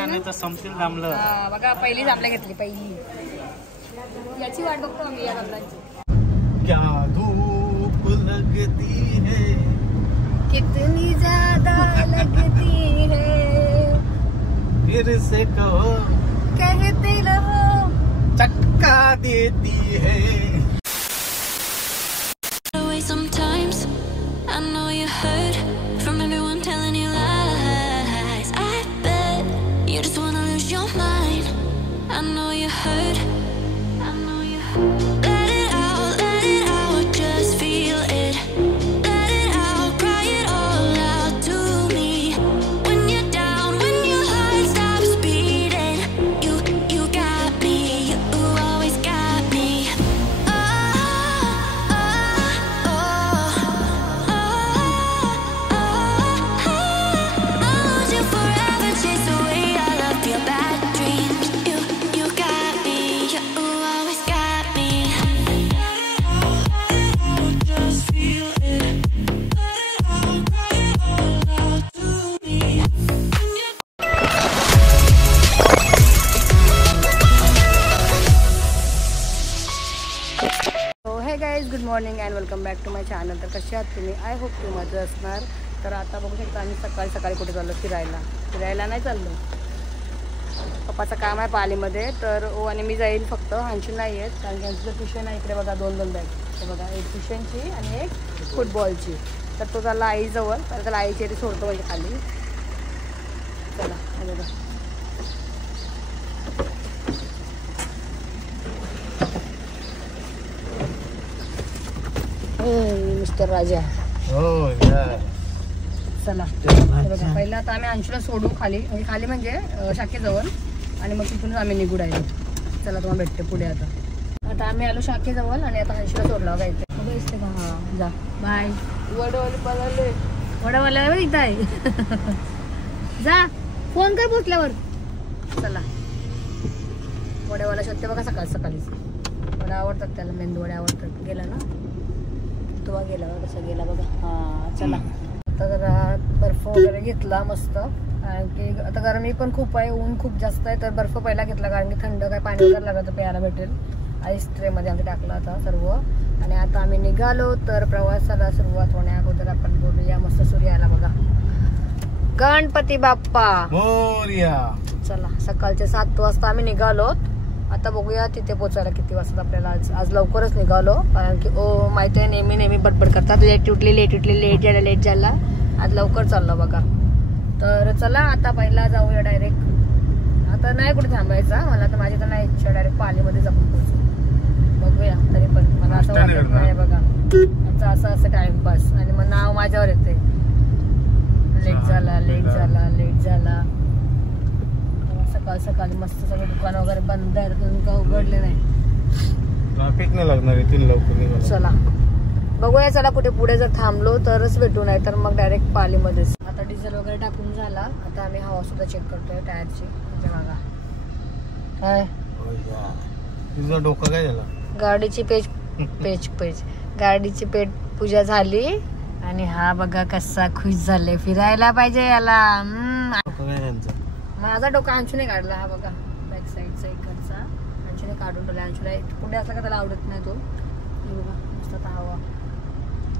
आणि तर संपतील जांभलं. बघा पहिली जांभलं घेतली पहिली. याची वाट बघतो आम्ही या जांभळांची. क्या धूप लगती है कितनी ज्यादा लगती है फिर से कहो कहते रहो चक्का देती है. Sometimes I know you heard from everyone telling you lies. I bet you just wanna lose your mind. I know you heard. I know you heard. Let it out, just feel it. Let it out, cry it all out to me. When you're down, when your heart stops beating, you got me, you always got me. Good morning and welcome back to my channel. तर कसे आहात तुम्ही? I hope तुम्ही मजा असणार. तर आता बघू शकता आम्ही सकाळी सकाळी कुठे चाललो फिरायला नाही चाललो. पप्पाचं काम आहे पालीमध्ये. तर ओ आणि मी जाईल फक्त. हंशी नाही आहेत कारण की हंशीचं ट्युशन आहे. इकडे बघा दोन बॅग. हे बघा एक ट्युशनची आणि एक फुटबॉलची. तर तो चालला आईजवळ. तर त्याला आईची तरी सोडतो म्हणजे खाली. चला हे बघा मिस्टर राजा. हो चला बघा पहिला आता आम्ही अंशूला सोडू खाली म्हणजे शाखेजवळ आणि मग तिथूनच आम्ही निघू राहिलो. चला तुम्हाला भेटते पुढे. आता आम्ही आलो शाखेजवळ आणि आता अंशूला सोडला जायचं. बघा दिसते का? हां जा बाय. वडावाल्यावर इथं आहे. जा फोन कर पोचल्यावर. चला वड्यावाला शोधते बघा सकाळीच. वडा आवडतात त्याला. मेंदू वडे आवडतात. गेला ना तुला? गेला कसं गेला बघा. हां चला आता जरा बर्फ वगैरे घेतला मस्त. कारण की आता गरमी पण खूप आहे, ऊन खूप जास्त आहे. तर बर्फ पहिला घेतला कारण की थंड काय पाणी वगैरे लागलं तर प्यायला भेटेल. आईस ट्रेमध्ये आम्ही टाकला आता सर्व. आणि आता आम्ही निघालो. तर प्रवासाला सुरुवात होण्या अगोदर आपण बोलूया मस्त सूर्याला बघा. गणपती बाप्पा मोरया. चला सकाळचे 7 वाजता आम्ही निघालो. आता बघूया तिथे पोचायला किती वाजता आपल्याला. आज लवकरच निघालो कारण की माहिती आहे नेहमी बडबड करतात. लेट उठली लेट झाला. आज लवकर चाललो बघा. तर चला आता पहिला जाऊया डायरेक्ट. आता नाही कुठे थांबायचा मला. तर माझी तर नाही इच्छा. डायरेक्ट पालीमध्ये जाऊन पोहोचू. बघूया तरी पण मला असं वाटत नाही बघा. आमचं असं टाइमपास आणि मग नाव माझ्यावर येते. लेट झाला. सकाळी मस्त सगळे दुकान वगैरे बंद आहेत. अजून का उघडले नाही. ट्रॅफिक नाही लागणार इथून लवकर. चला बघूया. चला कुठे पुढे जर थांबलो तरच भेटू, नाही तर मग डायरेक्ट पालीमध्येच. आता डिझेल वगैरे टाकून झाला. आता आम्ही हवा सुद्धा चेक करतोय टायरची. म्हणजे बघा काय तुझं डोकं काय झालं. गाडीची पेज गाडीची पेट पूजा झाली. आणि हा बघा कसा खुश झाले. फिरायला पाहिजे याला. माझा डोका अंशूने काढला. हा बघा बॅक साईडचा इकडचा अंशूने काढून ठेवला. अंशूला पुढे असला का त्याला आवडत नाही तो. बघा मस्त आता हवा.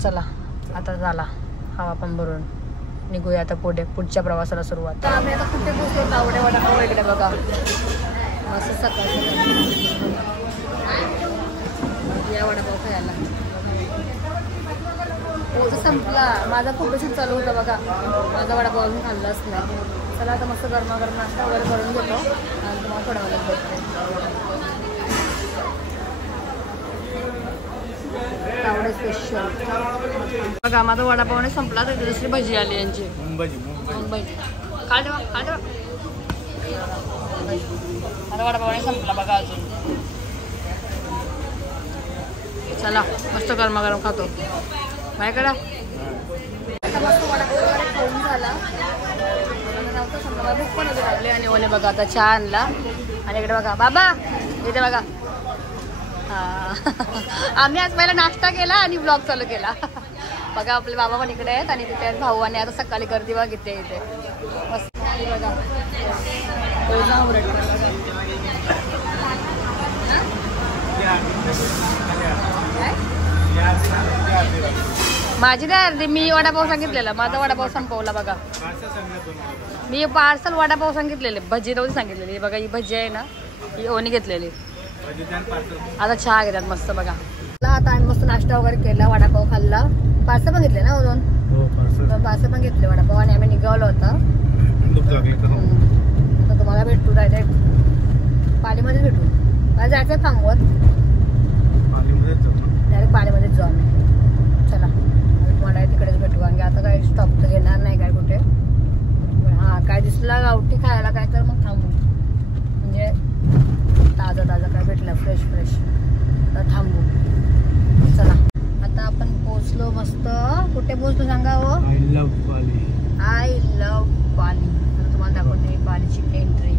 चला आता झाला हवा पण भरून. निघूया आता पुढच्या प्रवासाला सुरुवात. तर आम्ही आता कुठे पोहोचलो. तावडे वडापाव इकडे बघा मस्त सकाळी या वडापाव खायला. पोच संपला. माझा फोटोशूट चालू होता बघा. माझा वडापाव अजून खाल्लाच नाही. चला आता मस्त गरमागरम नाश्ता वगैरे करून घेतो आणि तुम्हाला थोड्या वेळात भेटते. तावडे स्पेशल बघा. माझा वडापावने संपला. तर दुसरी भजी आली यांची. मुंबई काय देवा माझा वडापावने संपला बघा अजून. चला मस्त गरमागरम खातो. माझ्याकडं आता मस्त वडापाव वगैरे खाऊन झाला. भूक पण होते लागले. आणि ओले बघा आता चहा आणला. आणि इकडे बघा बाबा इथे बघा. आम्ही आज पहिला नाश्ता केला आणि ब्लॉग चालू केला. बघा आपले बाबा पण इकडे आहेत आणि तिथे आहेत भाऊ आणि आता सकाळी गर्दी बघा किती आहे इथे मस्त बघा माझी नाही अर्धी मी वडापाव सांगितलेला माझा वडापाव संपवला बघा मी पार्सल वडापाव सांगितलेले भजी नव्हती सांगितलेली बघा ही भजी आहे ना ही ओनी घेतलेली आता चहा घेतात मस्त बघा आता आम्ही मस्त नाश्ता वगैरे केला वडापाव खाल्ला पार्सल पण घेतले ना अजून पार्सल पण घेतले वडापाव आणि आम्ही निघालो होता आता तुम्हाला भेटू डायरेक्ट पालीमध्येच भेटू मला जायचं थांबवत डायरेक्ट पालीमध्येच जाऊ आम्ही चला तुम्हाला तिकडेच भेटू कारण की आता काही स्टॉप तर घेणार नाही काय कुठे हा काय दिसला गावठी खायला काय तर मग थांबू म्हणजे ताजं ताजं काय भेटलं फ्रेश फ्रेश तर थांबू चला आता आपण पोहोचलो मस्त कुठे पोहोचलो सांगा हो I love Pali I love Pali आता तुम्हाला दाखवते पालीची entry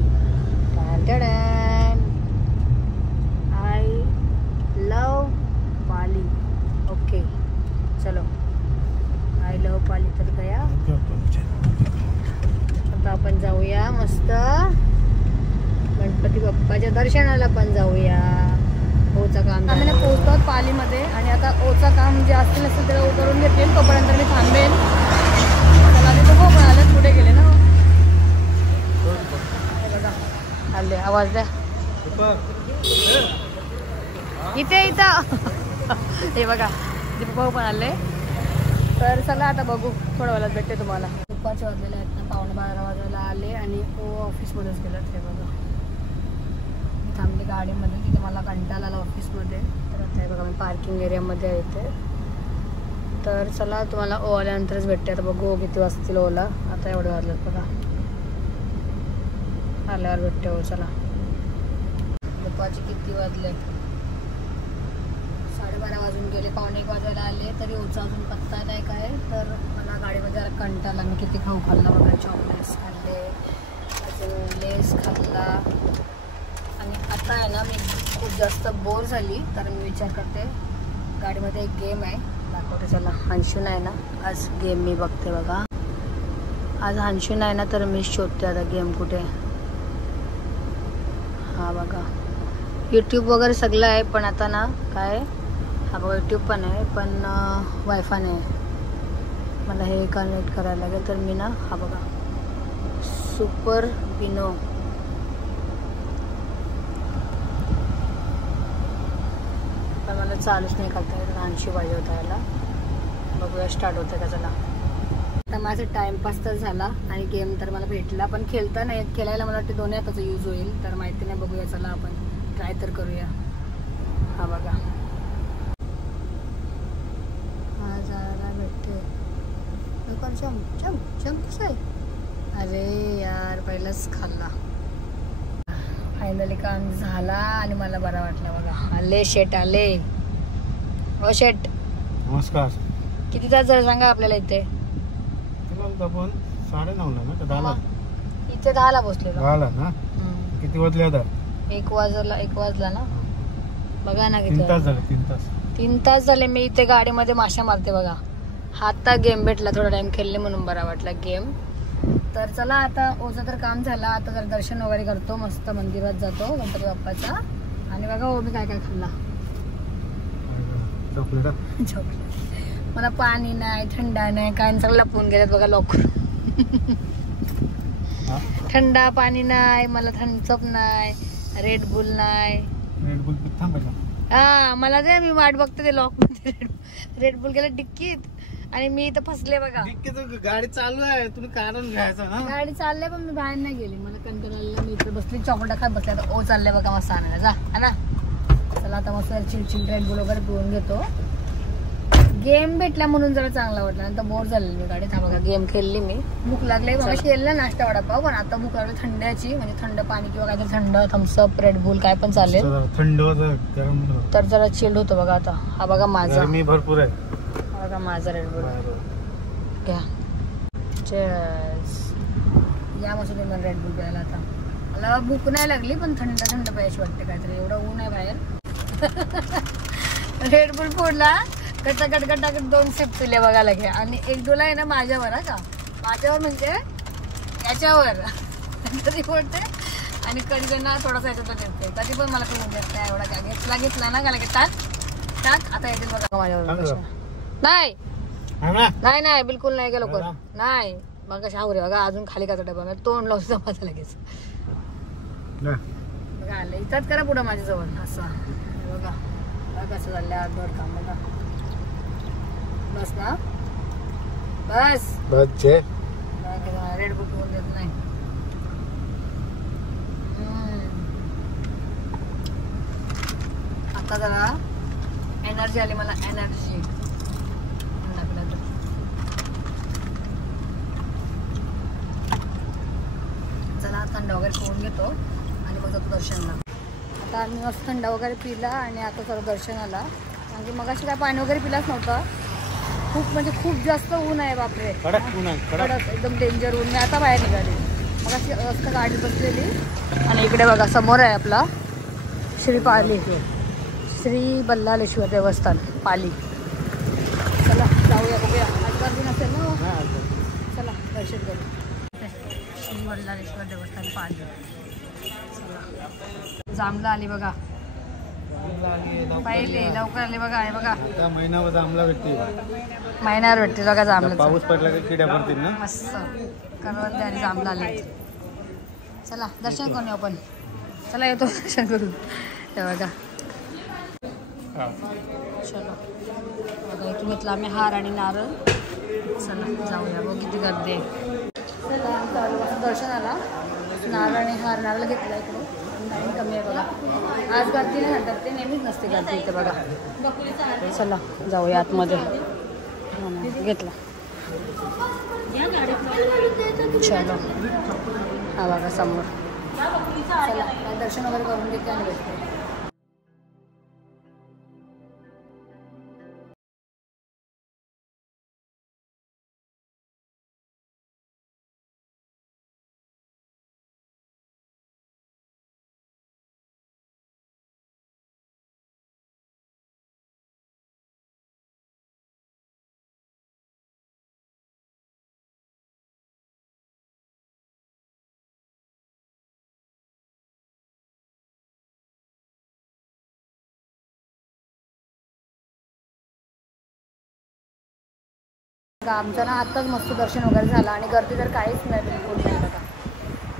I love Pali okay चलो आय लव्ह पाली तर गया आता आपण जाऊया मस्त गणपती बाप्पाच्या दर्शनाला पण जाऊया ओचा काम आम्ही पोहोचतो पालीमध्ये आणि आता ओचा काम जे असतील नसेल ते करून घेतील तोपर्यंत मी थांबेन त्याला ते तो पण आले पुढे गेले ना बघा आले आवाज द्या इथे इथं हे बघा दीपक भाऊ पण आले तर चला आता बघू थोड्या वेळात भेटते तुम्हाला दुपारचे वाजलेले आहेत ना 11:15 वाजायला आले आणि ऑफिसमध्येच गेलात हे बघा मी थांबली गाडीमध्ये तिथे मला कंटाळा आला ऑफिसमध्ये तर आता हे बघा मी पार्किंग एरियामध्ये येते तर चला तुम्हाला आल्यानंतरच भेटते आता बघू किती वाजतील ओला आता एवढे वाजलेत बघा आल्यावर भेटते हो चला दुपारचे किती वाजले 12:30 वाजून गेले 1:45 वाजायला आले तरी ओचा अजून पत्ता नाही काय तर मला गाडीमध्ये जरा कंटाळा मी किती खाऊ खाल्ला बघा चॉकलेट्स खाल्ले अजून लेस खाल्ला आणि आता आहे ना मी खूप जास्त बोर झाली तर मी विचार करते गाडीमध्ये एक गेम आहे दाखवते चला हंशू नाही ना आज गेम मी बघते बघा आज हंशू नाही ना तर मी शोधते आता गेम कुठे हा बघा यूट्यूब वगैरे सगळं आहे पण आता ना काय हा बघा यूट्यूब पण आहे पण वायफाय नाही मला हे कनेक्ट करायला लागेल तर मी ना हा बघा सुपर बिनो पण मला चालूच नाही करता येत 80 पाहिजे होता याला बघूया स्टार्ट होतं का चला आता माझा टाइमपास तर झाला आणि गेम तर मला भेटला पण खेळता नाही खेळायला मला वाटते दोन्ही हाताचा यूज होईल तर माहिती नाही बघूया चला आपण ट्राय तर करूया हा बघा हा जायला भेटते कसं आहे अरे यार पहिलाच खाल्ला फायनली काम झाला आणि मला बरा वाटला बघा आले शेट आले हो शेट नमस्कार किती तास झाले सांगा आपल्याला इथे आपण 9:30 ना का 10 इथे 10 पोहोचलेलो 10 ना किती वाजले आता 1 वाजला ना बघा ना किती 3 तास झाले 3 तास झाले मी इथे गाडीमध्ये माशा मारते बघा आता गेम भेटला थोडा टाइम खेळले म्हणून बरा वाटला गेम तर चला आता ओझं तर काम झालं आता जर दर्शन वगैरे करतो मस्त मंदिरात जातो गणपती बाप्पाचा आणि बघा हो मी काय काय खाल्ला मला पाणी नाही थंडा नाही काय सगळं लपवून गेल्यात बघा लवकर थंडा पाणी नाही मला थम्सअप नाही रेड बुल नाही रेड बुल थांबायचा हा मला दे मी वाट बघते ते लॉक मध्ये रेड बुल गेलं डिक्कीत आणि मी इथं फसले बघा गाडी चालू आहे तुम्ही कारण घ्यायचं ना गाडी चालले पण मी बाहेर नाही गेली मला कंटाळा मी इथे बसली चॉकलेट खात बसले आता ओ चालले बघा मस्त आणायला जा है ना चला आता मस्त चिलचिल रेड बुल वगैरे पिऊन घेतो गेम भेटला म्हणून जरा चांगला वाटला नंतर बोर झालेली मी गाडी थांबा गेम खेळली मी भूक लागली मग खेळला नाश्ता वडापाव पण आता भूक लागली थंड्याची म्हणजे थंड पाणी किंवा काहीतरी थंड थम्सअप रेड बुल काय पण चालेल थंड गरम तर जरा चिल्ड होतो बघा आता हा बघा माझा मी भरपूर आहे बघा माझा रेड बुल घ्या चेस या मस्त मला रेड बुल प्यायला आता मला भूक नाही लागली पण थंड थंड प्यायची वाटते काहीतरी एवढं ऊन आहे बाहेर रेड बुल फोडला गट 2 सिप पिले बघा लगे. आणि एक डोला आहे ना माझ्यावर का, माझ्यावर म्हणजे याच्यावर कधी बोलते. आणि कधी ना थोडासा याच्यात येते, कधी पण मला करून देत नाही एवढा. घेतला ना का लगे टाक आता येतील बघा माझ्यावर. नाही बिलकुल नाही गेलो लवकर नाही. मग कशा आवरे बघा अजून खाली का डबा मी तोंड लावतो माझं लगेच. बघा आलं इथंच करा पुढं माझ्याजवळ असं. बघा कसं झालं आजवर काम बघा. बस ना बस रेड बुक होऊन देत नाही. आता जरा एनर्जी आली मला, एनर्जी. चला थंड वगैरे पिऊन घेतो आणि मग जातो दर्शनला. आता आम्ही मस्त थंड वगैरे पिला आणि आता सगळं दर्शनाला. म्हणजे मग अशी काय पाणी वगैरे पिलाच नव्हता. खूप म्हणजे खूप जास्त ऊन आहे बापरे, कडक एकदम डेंजर ऊन. मी आता बाहेर निघाली, मग अशी असं गाडी बसलेली. आणि इकडे बघा समोर आहे आपला श्री बल्लाळेश्वर देवस्थान पाली. चला जाऊया बघूया, आज गर्दी नसेल ना. चला दर्शन करू श्री बल्लाळेश्वर देवस्थान पाली. चला जांभला आली बघा, पहिले लवकर आले बघा. आहे बघा महिनाभर जांभला भेटते, महिन्यावर भेटते बघा जांभला. पाऊस पडला की किड्या पडतील ना. मस्त करवंदे आणि जांभला आले. चला दर्शन करून आपण. चला येतो दर्शन करून. हे बघा चलो बघा इथून घेतला आम्ही हार आणि नारळ. चला जाऊया बघ किती गर्दी आहे. चला दर्शन आला, नारळ आणि हार. नारळ घेतला इकडे, लाईन कमी आहे बघा. आज गर्दी नाही म्हणतात ते, नेहमीच नसते गर्दी इथे बघा. चला जाऊया आतमध्ये. घेतला चलो. हा बघा समोर. चला दर्शन वगैरे करून घेते आणि भेटते. आमचं ना आत्ताच मस्त दर्शन वगैरे झालं आणि गर्दी तर काहीच नाही, बिलकुल नाही बघा.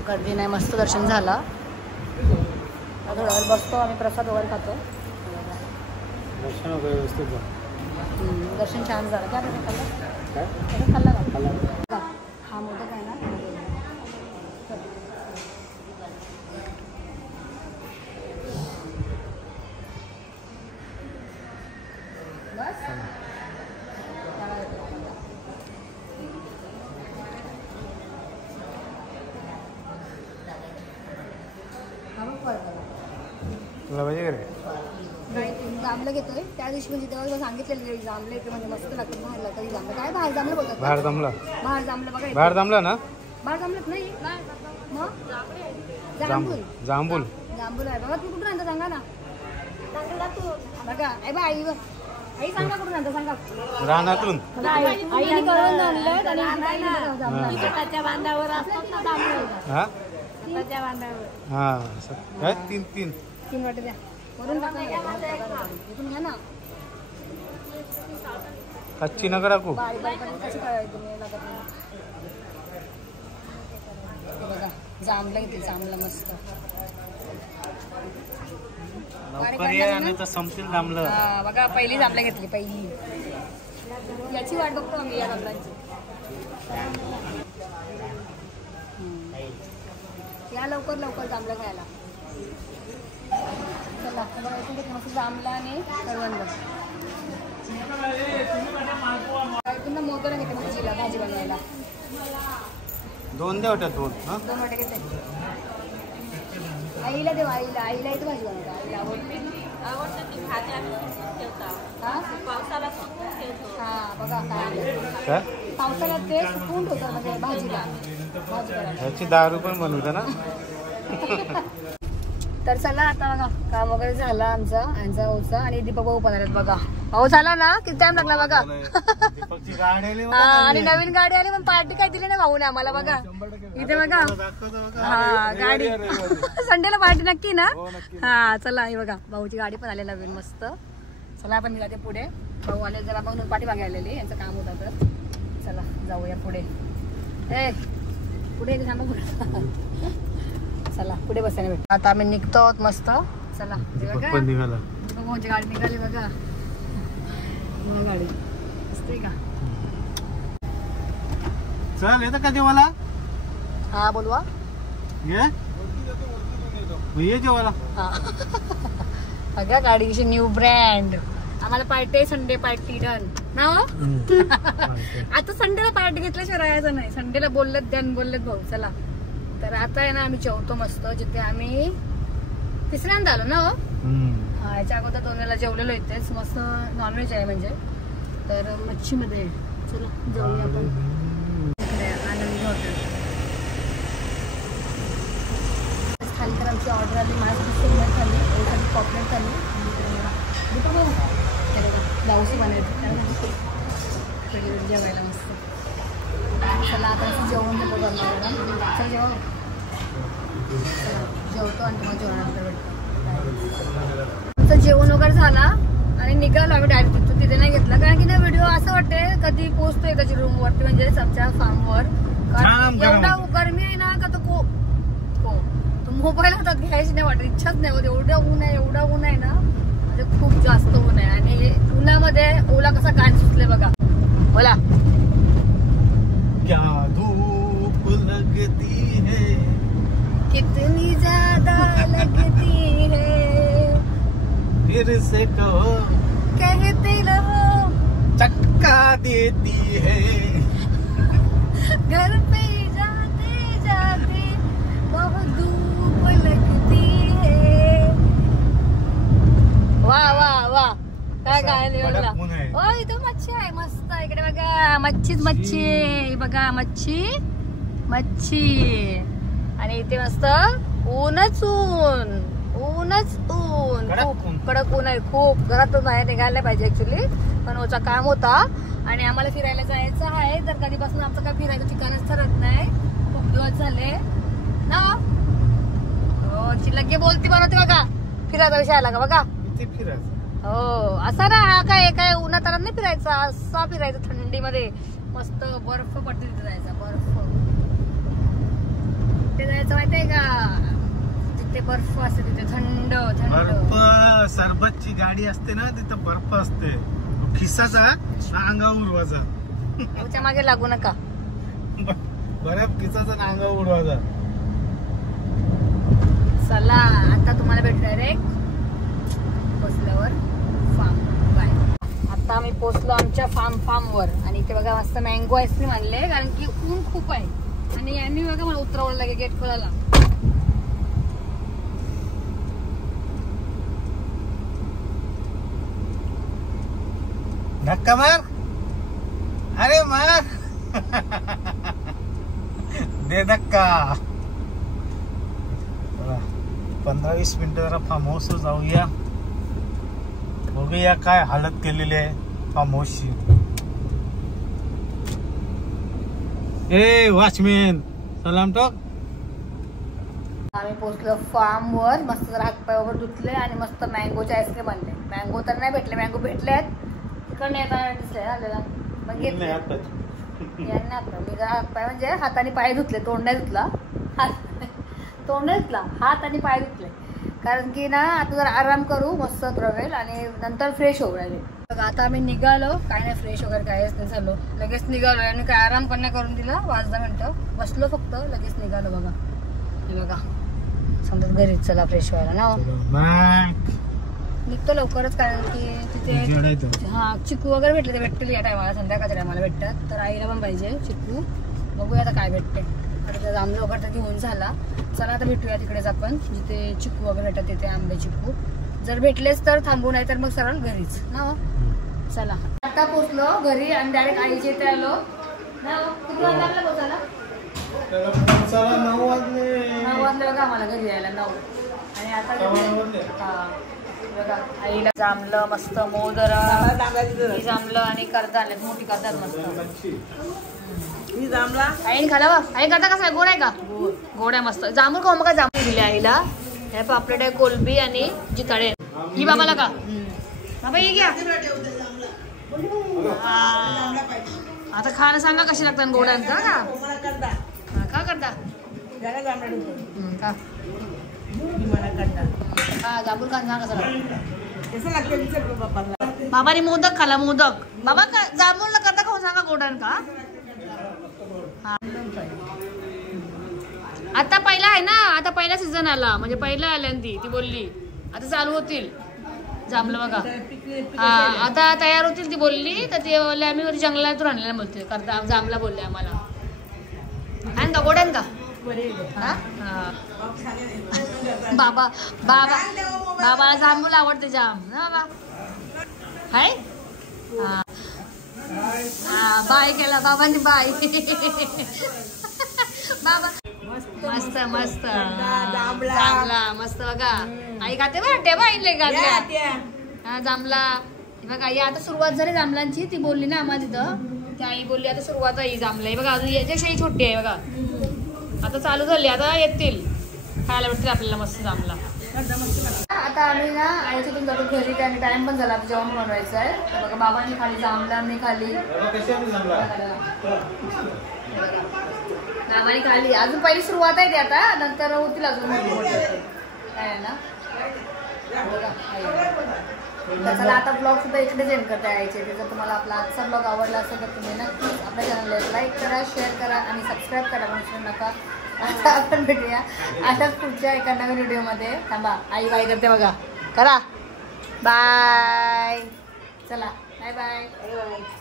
गर्दी नाही, मस्त दर्शन झालं. थोडा वेळ बसतो आम्ही, प्रसाद वगैरे खातो. दर्शन वगैरे व्यवस्थित दर्शन छान झालं. काय कसं खाल्लं का हा मोठं काय ना. तुला पाहिजे का रे? जांभलं घेतोय त्या दिवशी, म्हणजे तेव्हा सांगितलेलं जांभलं येते म्हणजे मस्त लागतं. बाहेरला तरी जांभलं काय बाहेर जांभलं बोलतात. बाहेर जमला बघा. बाहेर जमला ना. बाहेर जमलंच नाही मग जांभूल आहे बाबा. तू कुठून आणता सांगा ना. बघा आई बा आई सांगा कुठून आणता सांगा. रानातून आईने करून आणलं आणि बांधावर असतात ना जांभळं. हा काय तीन वाटे द्या वरून टाका. इथून घ्या ना. कच्ची नका टाकू. कशी काय तुम्ही लागत नाही. बघा जांभला घेतली, जांभला मस्त. संपतील जांभलं. बघा पहिली जांभला घेतली, पहिली. याची वाट बघतो आम्ही या जांभळांची. या लवकर जांभळं खायला. चला बघा इथून मस्त जांभला आणि करवंद. इथून ना मोदक घेते भाजीला, भाजी बनवायला. 2 द्या होत्या 2 वाटे घेते. आईला देऊ, आईला इथे भाजी बनवता. आईला हा बघा काय पावसाळ्यात ते सुकून ठेवतात म्हणजे भाजीला. भाजी करायला ह्याची दारू पण बनवता ना. तर चला आता बघा काम वगैरे झालं आमचं यांचा होचा आणि दीपक भाऊ पण आलेत बघा. भाऊ झाला ना किती टाइम लागला बघा. दीपकची गाडी आली हा आणि नवीन गाडी आली पण पार्टी काय दिली ना भाऊने आम्हाला बघा. इथे बघा हा गाडी संडेला पार्टी नक्की ना. हा चला ही बघा भाऊची गाडी पण आली नवीन मस्त. चला आपण निघाते पुढे. भाऊ आले जरा बघून पाठी मागे आलेली यांचं काम होतं तर चला जाऊया पुढे. ए पुढे थांबा पुढे. चला पुढे बसायला भेट. आता आम्ही निघतो मस्त. चला पण निघाला भाऊची गाडी निघाली बघा. गाडी असते का चल येतं का जेवायला. हा बोलवा ये जेवायला. बघा गाडीची न्यू ब्रँड. आम्हाला पार्टी आहे संडे पार्टी डन ना. आता संडेला पार्टी घेतल्याशिवाय राहायचं नाही. संडेला बोललेत डन बोललेत भाऊ. चला तर आता आहे ना आम्ही जेवतो मस्त. जिथे आम्ही तिसऱ्यांदा आलो ना. याच्या अगोदर 2 वेळेला जेवलेलो इथेच मस्त. नॉनव्हेज आहे म्हणजे तर मच्छी मध्ये. चला जाऊया आपण आनंदी हॉटेल. खाली तर आमची ऑर्डर आली. माझी सिंगल खाली एखादी पॉपलेट खाली ब्लाऊज बनायचं जेवायला मस्त. चला आता जेवण देतो गरमागरम. चल जेव्हा जेवतो आणि तुम्हाला जेवणानंतर भेटतो. जेवण वगैरे झाला आणि निघालो आम्ही डायरेक्ट तिथं. तिथे नाही घेतला कारण की ना व्हिडिओ असं वाटते कधी पोहोचतोय त्याची रूम वरती म्हणजे आमच्या फार्मवर. एवढा गरमी आहे ना का तो मोबाईल हातात घ्यायची नाही वाटत. इच्छाच नाही होत. एवढं ऊन आहे एवढा ऊन आहे ना म्हणजे खूप जास्त ऊन आहे. आणि उन्हामध्ये ओला कसा कान सुचले बघा. बोला क्या धूप लगती है कितनी ज्यादा लगती है फिर से कहो कहते रहो चक्का देती है घर पे जाते जाते बहुत धूप लगती है. वाह वाह वाह काय गायले बघा. ओ इथं मच्छी आहे मस्त. इकडे बघा मच्छीच मच्छी बघा. मच्छी मच्छी आणि इथे मस्त ऊनच ऊन ऊनच ऊन. खूप कडक ऊन आहे खूप. घरातून बाहेर निघायला पाहिजे ऍक्च्युली पण ओचा काम होता आणि आम्हाला फिरायला जायचं आहे. तर कधीपासून आमचं काय फिरायचं ठिकाणच ठरत नाही. खूप दिवस झाले ना. हो चिल्लगे बोलती बनवते बघा. फिरायचा विषय आला का बघा. फिरायचं हो असा ना हा काय काय उन्हात नाही फिरायचा. असा फिरायचा थंडीमध्ये मस्त. बर्फ पडते तिथे जायचा. बर्फ तिथे जायचं माहितीये का. तिथे बर्फ असते तिथे थंड थंड. बर्फ सरबतची गाडी असते ना तिथं बर्फ असते. खिस्साचा अंगावर उडवायचा. त्याच्या मागे लागू नका. बर्फ खिस्साचा अंगावर उडवायचा. चला आता तुम्हाला भेट डायरेक्ट पोचल्यावर फार्म. बाय. आता आम्ही पोचलो आमच्या फार्मवर आणि इथे बघा मस्त मँगो आईस्क्रीम आणले कारण की ऊन खूप आहे. आणि यांनी बघा मला उतरवलं लागे गेट खोलायला. धक्का मार. अरे मार दे धक्का. 15-20 मिनिटं जरा फार्म हाऊसवर जाऊया. बघूया काय हालत केलेली आहे फार्म हाऊसची. ए वॉचमॅन सलाम टोक. आम्ही पोहोचलो फार्मवर. मस्त जरा हातपाय वगैरे धुतले आणि मस्त मँगोचे आईस्क्रीम आणले. मँगो तर नाही भेटले. मँगो भेटलेत तिकडे येताना दिसले आलेला पण घेतले यांनी. आता मी जरा हातपाय म्हणजे हाताने पाय धुतले. तोंड नाही धुतला. तोंड नाही धुतला. हात आणि पाय धुतले कारण की ना आता जरा आराम करू मस्त ट्रॅव्हल आणि नंतर फ्रेश होऊ राहिले. आता आम्ही निघालो. काय नाही फ्रेश वगैरे कायच नाही झालो. लगेच निघालो आणि काय आराम पण नाही करून दिला. 5-10 मिनिटं बसलो फक्त. लगेच निघालो बघा. हे बघा समजा घरीच चला फ्रेश व्हायला ना. निघतो लवकरच कारण की तिथे हा चिकू वगैरे भेटले. ते भेटतील या टायमाला. संध्याकाळच्या टायमाला भेटतात तर आईला पण पाहिजे चिकू. बघूया आता काय भेटते. आता आंबे वगैरे तर घेऊन झाला. चला आता भेटूया तिकडेच आपण जिथे चिकू वगैरे भेटतात तिथे आंबे चिकू. जर भेटलेच तर थांबू नाही तर मग सरळ घरीच ना. चला आता पोचलो घरी आणि डायरेक्ट आईच्या इथे आलो ना. किती वाजता आपला पोचायला. 9 वाजले. 9 वाजले बघा आम्हाला घरी यायला. 9 आणि आणि आता बघा आईला जांभलं मस्त मोदरा जांभलं आणि करतात मोठी करतात मस्त आई खाला वा आई करता कसा आहे गोड आहे का गोड आहे मस्त जांभूळ खाऊ मग जांभूळ दिले आईला हे पापलेट आहे कोलबी आणि जिताडे ही बाबाला का बाबा ये घ्या आता खाणं सांगा कशी लागतात गोड्यांचा का का करता हा जांभूळ खाणं सांगा कसं लागतं बाबाने मोदक खाला मोदक बाबा जांभूळ करता खाऊ सांगा गोडान का आता पहिला आहे ना आता पहिला सीझन आला म्हणजे पहिला आल्या ती बोलली आता चालू होतील जांभलं बघा हा आता तयार होतील ती बोलली तर ते बोलले आम्ही घरी जंगलातून आणलेला बोलते करता जांभला बोलले आम्हाला आणि का गोड्यान का बाबा बाबा बाबाला जांभूळ आवडते जाम ना बाबा हाय हा बाय केला बाबांनी बाय बाबा मस्त मस्त जांभला मस्त बघा आई खाते बघा टेबा आईले घातल्या हा जांभला बघा आई आता सुरुवात झाली जांभलांची ती बोलली ना आम्हाला तिथं ती आई बोलली आता सुरुवात आहे जांभला बघा अजून याच्याशी छोटी आहे बघा आता चालू झाली आता येतील खायला भेटतील आपल्याला मस्त जांभला आता आम्ही ना आईच्या इथून जातो घरी त्याने टाइम पण झाला जेवण बनवायचं आहे बघा बाबांनी खाली जांभला मी खाली बाबांनी खाली अजून पहिली सुरुवात आहे ती आता नंतर होतील अजून काय ना चला आता ब्लॉग सुद्धा इकडेच एंड करता यायचे जर तुम्हाला आपला आजचा ब्लॉग आवडला असेल तर तुम्ही नक्कीच आपल्या चॅनलला लाईक करा शेअर करा आणि सबस्क्राईब करा म्हणून नका आता आपण भेटूया अशाच पुढच्या एका नवीन व्हिडिओमध्ये थांबा आई बाय करते बघा करा बाय चला बाय बाय